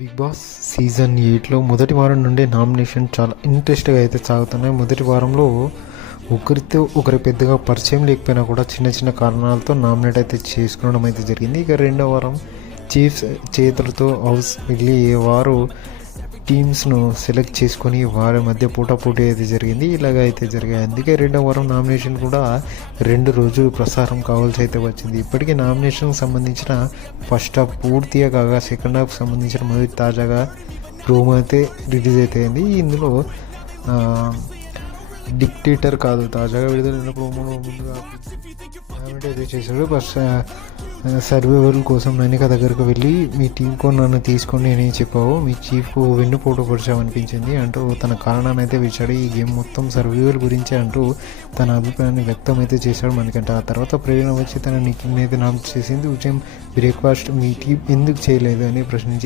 Big boss season 8లో మొదటి వారం నుండే నామినేషన్ చాలా ఇంట్రెస్ట్గా అయితే సాగుతున్నాయి. మొదటి వారంలో ఒకరితో ఒకరి పెద్దగా పరిచయం లేకపోయినా కూడా చిన్న చిన్న కారణాలతో నామినేట్ అయితే చేసుకోవడం అయితే జరిగింది. ఇక రెండో వారం చీఫ్స్ చేతులతో హౌస్ వెళ్ళి వారు టీమ్స్ను సెలెక్ట్ చేసుకొని వారి మధ్య పోటాపోటీ అయితే జరిగింది. ఇలాగ అయితే జరిగాయి. అందుకే రెండో వారం నామినేషన్ కూడా 2 రోజులు ప్రసారం కావాల్సి అయితే వచ్చింది. ఇప్పటికీ నామినేషన్కి సంబంధించిన ఫస్ట్ హాఫ్ పూర్తిగా కాగా సెకండ్ హాఫ్ సంబంధించిన మొదటి తాజాగా ప్రోమో అయితే రిలీజ్ అయితే అయింది. ఇందులో డిక్టేటర్ కాదు తాజాగా విడుదలైన ప్రోమోలో ముందుగా కామెంట్ అయితే చేశాడు. ఫస్ట్ సర్వైవల్ కోసం ననిక దగ్గరకు వెళ్ళి మీ టీంకు నన్ను తీసుకొని నేనే చెప్పావు, మీ చీఫ్కు వెన్నుపోటు పొడిచామనిపించింది అంటూ తన కారణాన్ని అయితే ఇచ్చాడు. ఈ గేమ్ మొత్తం సర్వైవల్ గురించి అంటూ తన అభిప్రాయాన్ని వ్యక్తం అయితే చేశాడు మనకంటే. ఆ తర్వాత ప్రేరణ వచ్చి తన నిక్ని అయితే నామినేట్ చేసింది. ఉదయం బ్రేక్ఫాస్ట్ మీ టీం ఎందుకు చేయలేదు అని ప్రశ్నించింది.